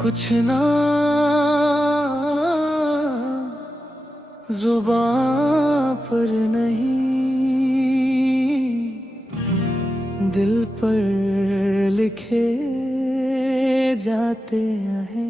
कुछ ना जुबां पर नहीं, दिल पर लिखे जाते हैं।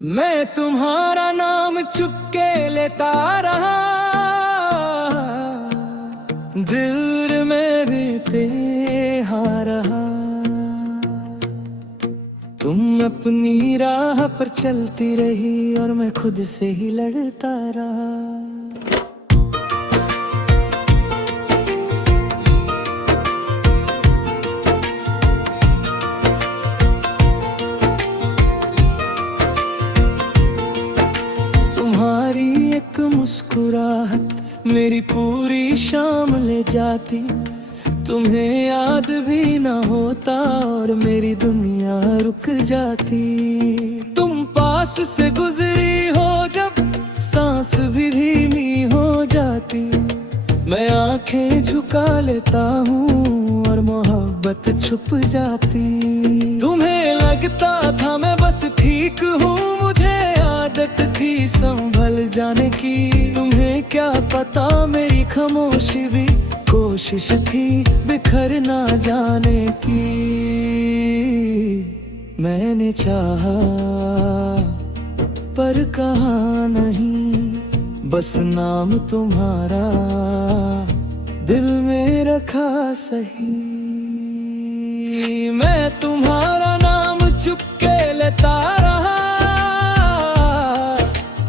मैं तुम्हारा नाम चुपके लेता रहा, दिल में भी रहा। तुम अपनी राह पर चलती रही और मैं खुद से ही लड़ता रहा। तुम्हारी एक मुस्कुराहट मेरी पूरी शाम ले जाती, तुम्हें याद भी ना होता और मेरी दुनिया रुक जाती। तुम पास से गुजरी हो जब सांस भी धीमी हो जाती, मैं आंखें झुका लेता हूँ और मोहब्बत छुप जाती। तुम्हें लगता था मैं बस ठीक हूँ, मुझे आदत थी संभल जाने की। तुम्हें क्या पता मेरी खामोशी भी कोशिश थी बिखर ना जाने की। मैंने चाहा पर कहा नहीं, बस नाम तुम्हारा दिल में रखा सही। मैं तुम्हारा नाम चुपके लेता रहा,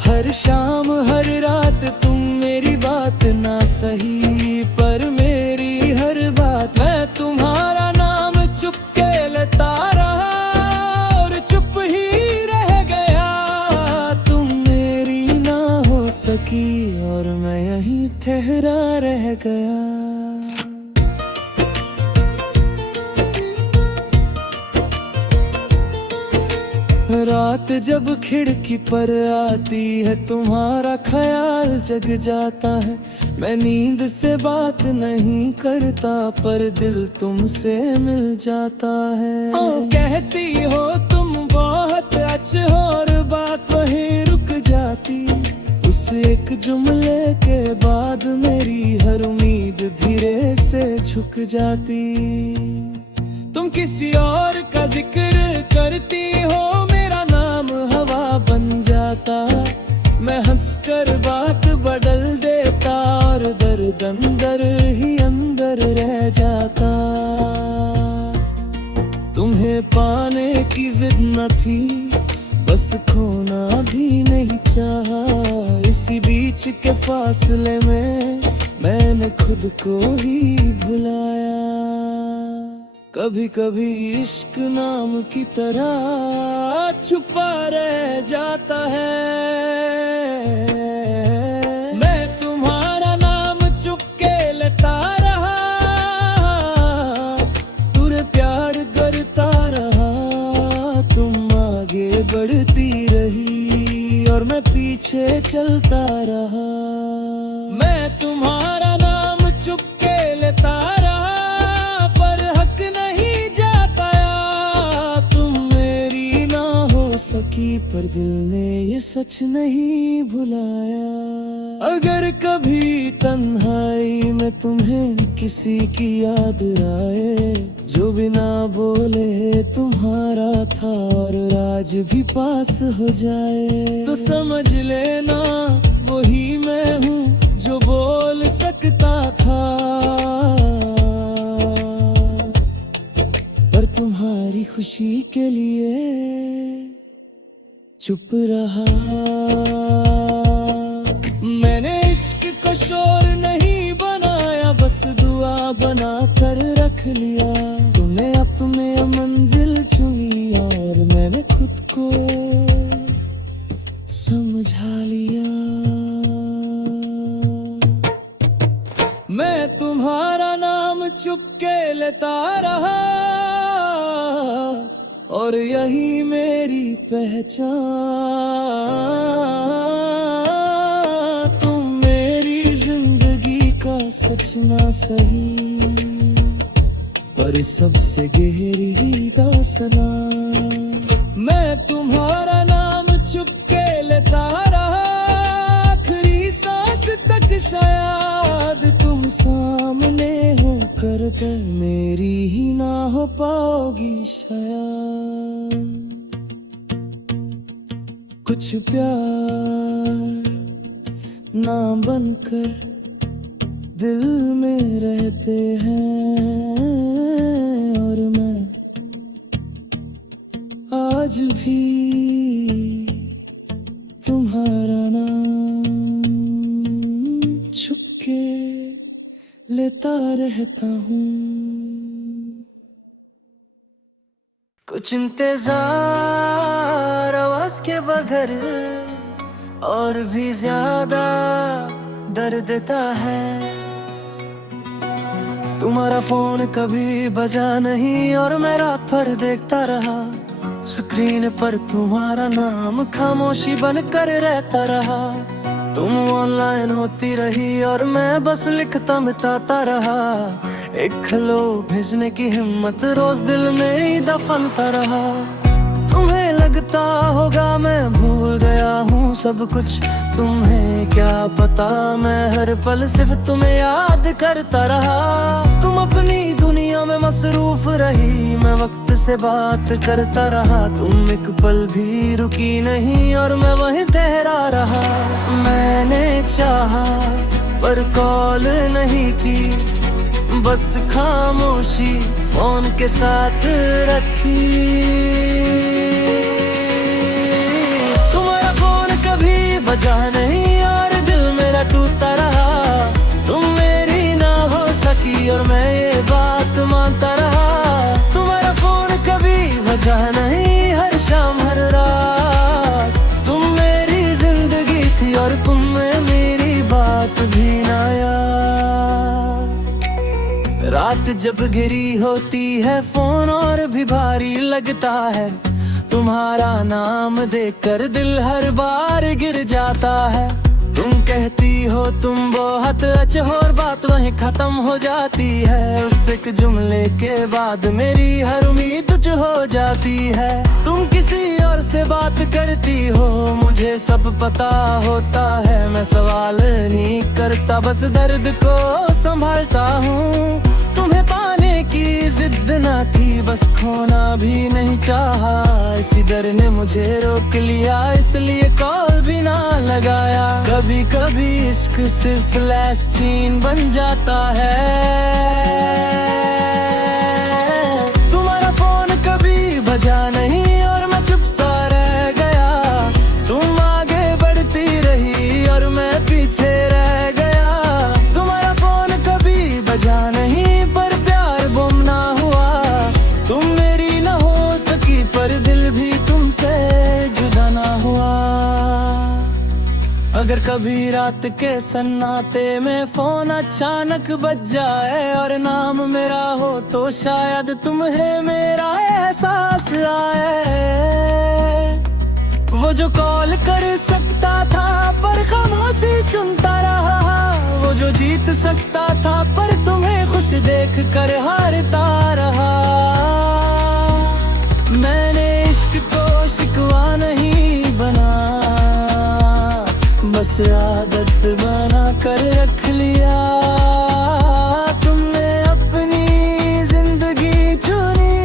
हर शाम हर रात तुम मेरी बात ना सही, पर मेरी हर बात। मैं तुम्हारा नाम चुपके लेता रहा और चुप ही रह गया। तुम मेरी ना हो सकी और मैं यहीं ठहरा रह गया। रात जब खिड़की पर आती है तुम्हारा ख्याल जग जाता है। मैं नींद से बात नहीं करता पर दिल तुमसे मिल जाता है। ओ कहती हो तुम बहुत अच्छे हो और बात वहीं रुक जाती। उस एक जुमले के बाद मेरी हर उम्मीद धीरे से झुक जाती। तुम किसी और का जिक्र करती हो, मेरा नाम हवा बन जाता। मैं हंसकर बात बदल देता और दर्द अंदर ही अंदर रह जाता। तुम्हें पाने की जिद न थी, बस खोना भी नहीं चाहा। इसी बीच के फासले में मैंने खुद को ही भुलाया। कभी कभी इश्क नाम की तरह छुपा रह जाता है। मैं तुम्हारा नाम चुपके लेता रहा, तुझे प्यार करता रहा। तुम आगे बढ़ती रही और मैं पीछे चलता रहा। मैं तुम्हारा नाम चुपके लेता रहा, सकी पर दिल ने ये सच नहीं भुलाया। अगर कभी तन्हाई में तुम्हें किसी की याद आए, जो बिना बोले तुम्हारा था और आज भी पास हो जाए, तो समझ लेना वही मैं हूँ जो बोल सकता था। पर तुम्हारी खुशी के लिए चुप रहा। मैंने इश्क को शोर नहीं बनाया, बस दुआ बना कर रख लिया। तुमने अपने मंजिल चुनी और मैंने खुद को समझा लिया। मैं तुम्हारा नाम चुपके लेता रहा और यही मेरी पहचान। तुम मेरी जिंदगी का सच ना सही, पर सबसे गहरी दास्तान। सामने होकर कर मेरी ही ना हो पाओगी शायद। कुछ प्यार ना बनकर दिल में रहते हैं, और मैं आज भी तुम्हारा नाम छुपके लेता रहता हूँ। कुछ इंतजार आवाज के बगैर और भी ज्यादा दर्द देता है। तुम्हारा फोन कभी बजा नहीं और मैं रात भर देखता रहा, स्क्रीन पर तुम्हारा नाम खामोशी बनकर रहता रहा। तुम ऑनलाइन होती रही और मैं बस लिखता मिटाता रहा। एक हेलो भेजने की हिम्मत रोज दिल में ही दफनता रहा। तुम्हें लगता होगा मैं भूल गया हूँ सब कुछ, तुम्हें क्या पता मैं हर पल सिर्फ तुम्हें याद करता रहा। तुम अपनी दुनिया में मसरूफ रही, मैं वक्त से बात करता रहा। तुम एक पल भी रुकी नहीं और मैं वहीं ठहरा रहा। मैंने चाहा पर कॉल नहीं की, बस खामोशी फोन के साथ रखी। तुम्हारा फोन कभी बजा नहीं और दिल मेरा टूटता रहा। तुम मेरी ना हो सकी और मैं ये बात मानता रहा। तुम्हारा फोन कभी बजा नहीं, हर शाम हर रात तुम मेरी जिंदगी थी और तुम्हें मेरी बात भी ना याद। रात जब गिरी होती है फोन और भी भारी लगता है। तुम्हारा नाम देखकर दिल हर बार गिर जाता है। तुम कहती हो तुम बहुत अच्छे हो और बात वहीं खत्म हो जाती है। उस एक जुमले के बाद मेरी हर उम्मीद तुझ हो जाती है। तुम किसी और से बात करती हो, मुझे सब पता होता है। मैं सवाल नहीं करता, बस दर्द को संभालता हूँ। तुम्हें पाने की जिद ना थी, बस खोना भी नहीं चाहा। इसी डर ने मुझे रोक लिया, इसलिए कॉल भी ना लगाया। कभी कभी इश्क सिर्फ फ्लैश सीन बन जाता है। तुम्हारा फोन कभी बजा नहीं और मैं चुप सा रह गया। तुम आगे बढ़ती रही और मैं पीछे रह गया। तुम्हारा फोन कभी बजा नहीं पर प्यार गुम ना हुआ। तुम मेरी ना हो सकी पर दिल भी तुमसे जुदा ना हुआ। अगर कभी रात के सन्नाटे में फोन अचानक बज जाए और नाम मेरा हो, तो शायद तुम्हें मेरा एहसास आए। वो जो कॉल कर सकता था पर खामोशी चुनता रहा। वो जो जीत सकता था पर तुम्हें खुश देख कर हारता रहा। मैंने इश्क को शिकवा नहीं बना, बस आदत बना कर रख लिया। तुमने अपनी जिंदगी चुनी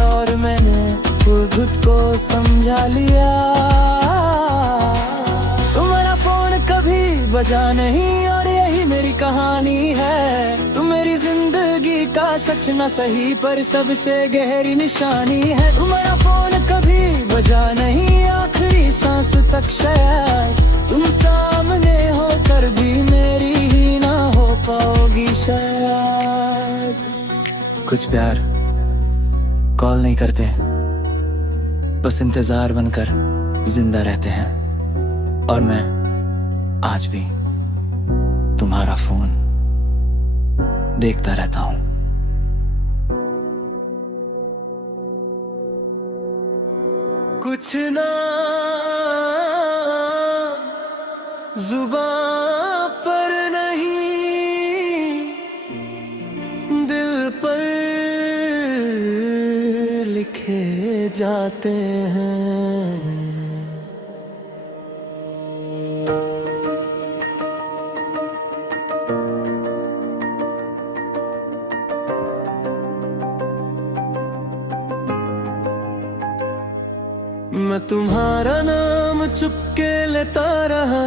और मैंने खुद को समझा लिया। तुम्हारा फोन कभी बजा नहीं और यही मेरी कहानी है। तुम मेरी जिंदगी का सच न सही पर सबसे गहरी निशानी है। तुम्हारा फोन कभी बजा नहीं, आखिरी सांस तक शायद तुम सामने होकर भी मेरी ही ना हो पाओगी शायद। कुछ प्यार कॉल नहीं करते, बस इंतजार बनकर जिंदा रहते हैं। और मैं आज भी तुम्हारा फोन देखता रहता हूँ। कुछ ना जुबां पर नहीं, दिल पर लिखे जाते हैं। मैं तुम्हारा नाम चुपके लेता रहा,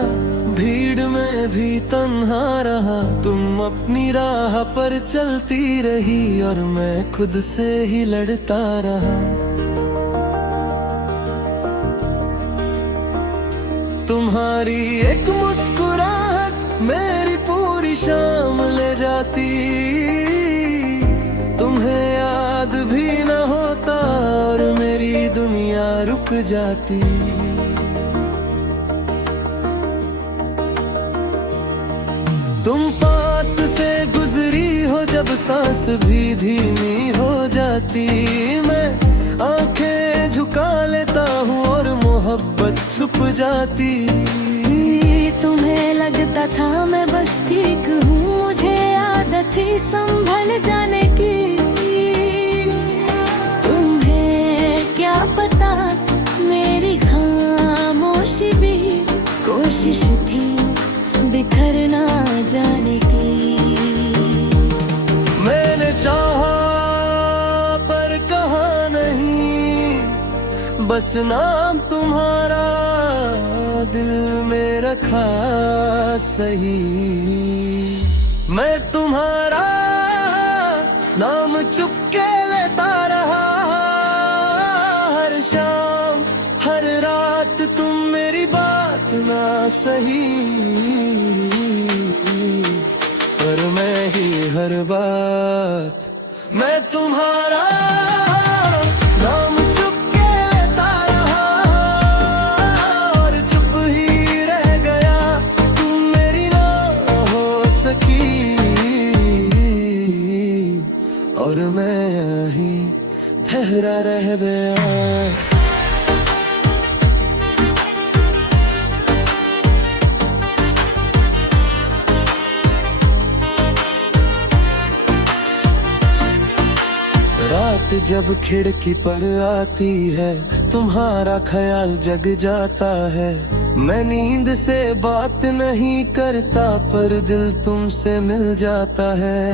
भीड़ में भी तन्हा रहा। तुम अपनी राह पर चलती रही और मैं खुद से ही लड़ता रहा। तुम्हारी एक मुस्कुराहट मेरी पूरी शाम ले जाती। तुम्हें याद भी न होता और मेरी दुनिया रुक जाती। तुम पास से गुजरी हो जब सांस भी धीमी हो जाती। मैं आंखें झुका लेता हूँ और मोहब्बत छुप जाती। तुम्हें लगता था मैं बस ठीक हूँ, मुझे आदत थी संभल जाने की। तुम्हें क्या पता मेरी खामोशी भी कोशिश थी बिखर ना जाने की। मैंने चाहा पर कहा नहीं, बस नाम तुम्हारा दिल में रखा सही। मैं तुम्हारा नाम चुपके लेता रहा। हर शाम हर रात तुम मेरी बात ना सही, पर मैं ही हर बात। मैं तुम्हारा नाम चुपके लेता रहा और चुप ही रह गया। तुम मेरी ना हो सकी और मैं यहीं ठहरा रह गया। रात जब खिड़की पर आती है, तुम्हारा ख्याल जग जाता है। मैं नींद से बात नहीं करता पर दिल तुमसे मिल जाता है।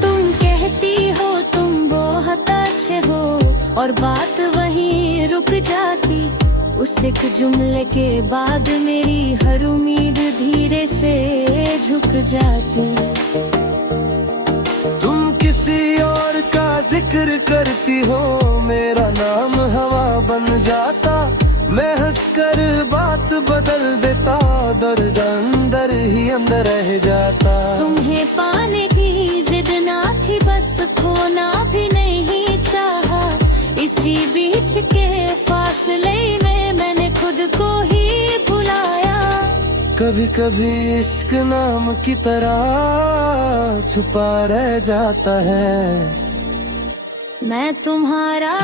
तुम कहती हो तुम बहुत अच्छे हो और बात वहीं रुक जाती। उस एक जुमले के बाद मेरी हर उम्मीद धीरे से झुक जाती। तुम किसी और का जिक्र करती हो, मेरा नाम हवा बन जाता। मैं हंसकर बात बदल देता, दर्द अंदर ही अंदर रह जाता। तुम्हें पाने की जिद ना थी, बस खोना भी नहीं चाहा। इसी बीच के फासले में मैंने खुद को ही भुलाया। कभी कभी इश्क नाम की तरह छुपा रह जाता है। मैं तुम्हारा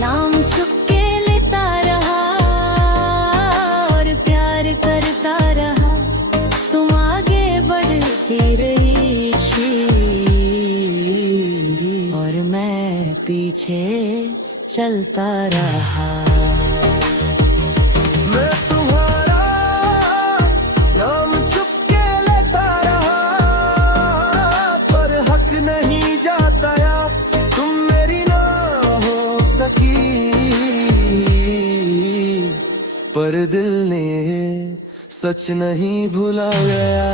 नाम चुपके लेता रहा और प्यार करता रहा। तुम आगे बढ़ती रही और मैं पीछे चलता रहा। मैं तुम्हारा नाम चुपके लेता रहा पर हक नहीं जाता या तुम मेरी ना हो सकी। पर दिल ने सच नहीं भुला गया।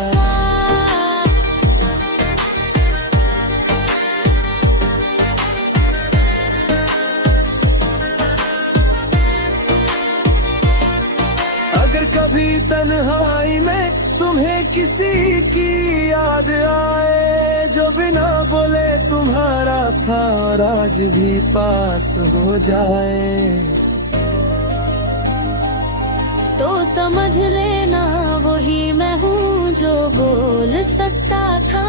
अगर कभी तन्हाई में तुम्हें किसी की याद आए, जो बिना बोले तुम्हारा था और आज भी पास हो जाए, तो समझ लेना वही मैं हूँ जो बोल सकता था।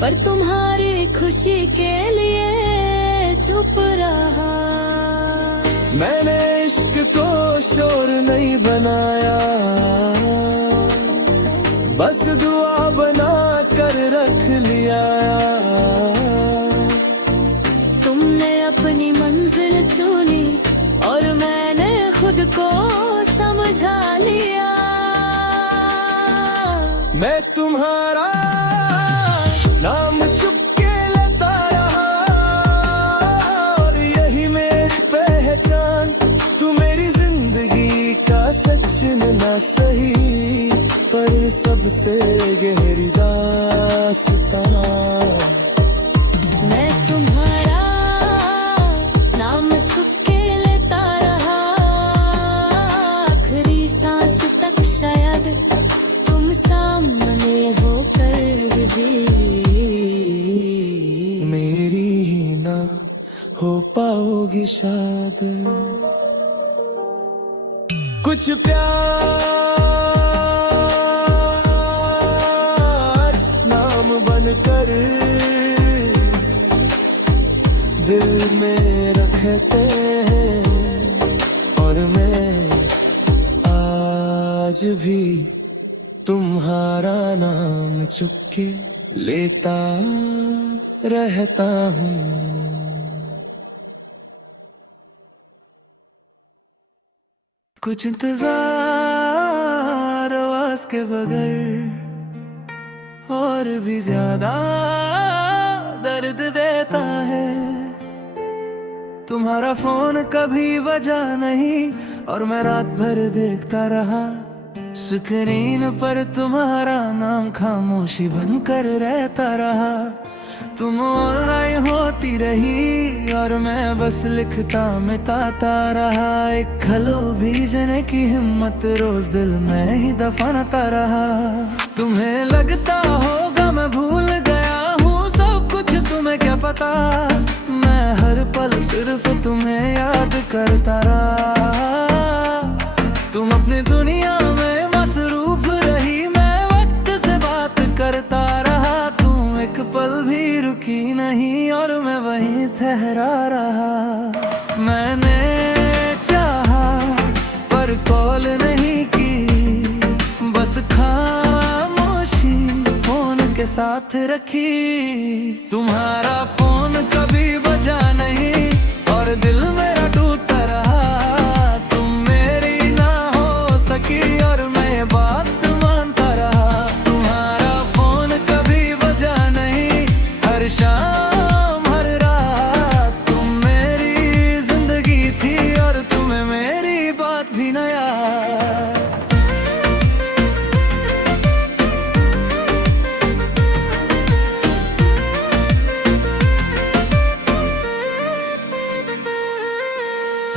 पर तुम्हारी खुशी के लिए चुप रहा। मैंने इश्क को शोर नहीं बनाया, बस दुआ बना कर रख लिया। तुमने अपनी मंजिल चुनी और मैंने खुद को समझा लिया। मैं तुम्हारा नाम चुप सही, पर सबसे गहरी दास्तां। मैं तुम्हारा नाम छुप के लेता रहा, आखिरी सांस तक शायद तुम सामने होकर भी मेरी ही ना हो पाओगी शायद। कुछ प्यार नाम बनकर दिल में रखते हैं, और मैं आज भी तुम्हारा नाम चुपके लेता रहता हूँ। कुछ इंतजार आवाज के बगैर और भी ज्यादा दर्द देता है। तुम्हारा फोन कभी बजा नहीं और मैं रात भर देखता रहा, स्क्रीन पर तुम्हारा नाम खामोशी बनकर रहता रहा। तुम ऑनलाइन होती रही और मैं बस लिखता मिटाता रहा। एक हेलो भेजने की हिम्मत रोज दिल में ही दफनाता रहा। तुम्हें लगता होगा मैं भूल गया हूँ सब कुछ, तुम्हें क्या पता मैं हर पल सिर्फ तुम्हें याद करता रहा। तुम अपनी दुनिया में मसरूफ रही, मैं वक्त से बात करता रहा। तुम एक पल भी रुकी नहीं और मैं वहीं ठहरा रहा। मैंने चाहा पर कॉल नहीं की, बस खामोशी फोन के साथ रखी। तुम्हारा फोन कभी बजा नहीं और दिल मेरा टूटता रहा। तुम मेरी ना हो सकी और मैं बात मानता रहा। तुम्हारा फोन कभी बजा नहीं, हर शाम हर रात तुम मेरी जिंदगी थी और तुम्हें मेरी बात भी न याद।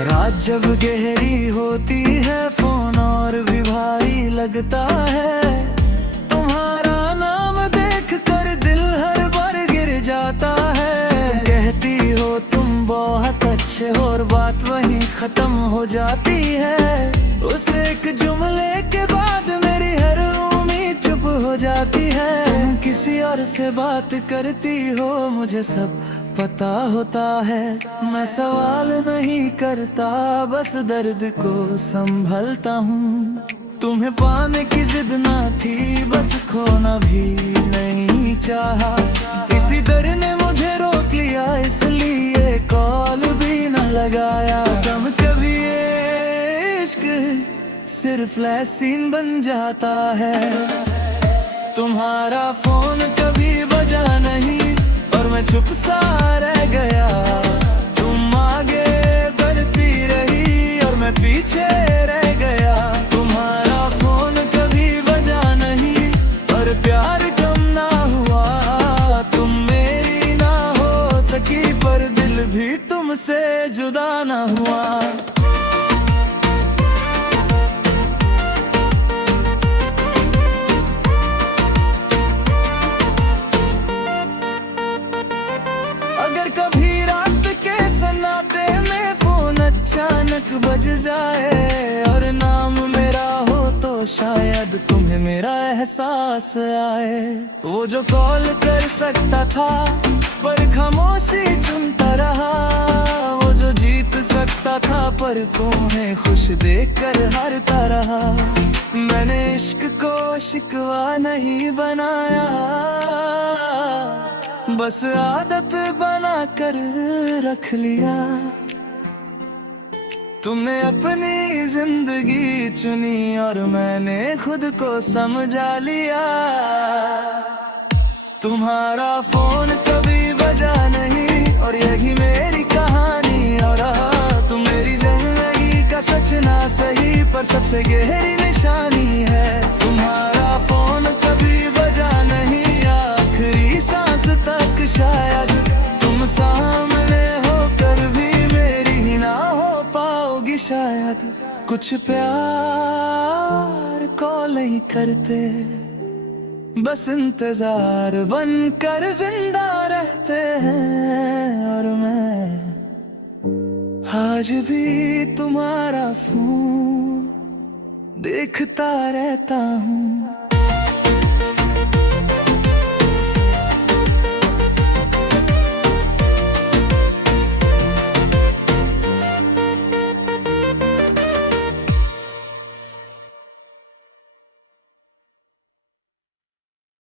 रात जब गहरी होती है फोन और भी भारी लगता है। तुम्हारा नाम देख कर दिल हर बार गिर जाता है। कहती हो तुम बहुत अच्छे हो और बात वहीं खत्म हो जाती है। उस एक जुमले के बाद मेरी हर उम्मीद चुप हो जाती है। तुम किसी और से बात करती हो मुझे सब पता होता है। मैं सवाल नहीं करता, बस दर्द को संभलता हूँ। तुम्हें पाने की जिद ना थी, बस खोना भी नहीं चाहा। इसी डर ने मुझे रोक लिया, इसलिए कॉल भी न लगाया। कम कभी ये इश्क सिर्फ फ्लैश सीन बन जाता है। तुम्हारा फोन कभी बजा नहीं और मैं चुप सा रह गया। तुम आगे बढ़ती रही और मैं पीछे रह गया। तुम्हारा फोन कभी बजा नहीं और प्यार कम ना हुआ। तुम मेरी ना हो सकी पर दिल भी तुमसे जुदा ना हुआ। अगर कभी रात के सन्नाटे में फोन अचानक बज जाए और नाम मेरा हो तो शायद तुम्हें मेरा एहसास आए। वो जो कॉल कर सकता था पर खामोशी चुनता रहा। वो जो जीत सकता था पर तुम्हें खुश देखकर हारता रहा। मैंने इश्क को शिकवा नहीं बनाया, बस आदत बना कर रख लिया। तुमने अपनी जिंदगी चुनी और मैंने खुद को समझा लिया। तुम्हारा फोन कभी बजा नहीं और यही मेरी कहानी। और तुम मेरी जिंदगी का सच ना सही पर सबसे गहरी निशानी है। तुम्हारा फोन कभी बजा नहीं, आखिरी सांस तक शायद। तुम सामने होकर भी मेरी ही ना हो पाओगी शायद। कुछ प्यार कॉल नहीं करते, बस इंतजार बनकर जिंदा रहते हैं। और मैं आज भी तुम्हारा फोन देखता रहता हूँ।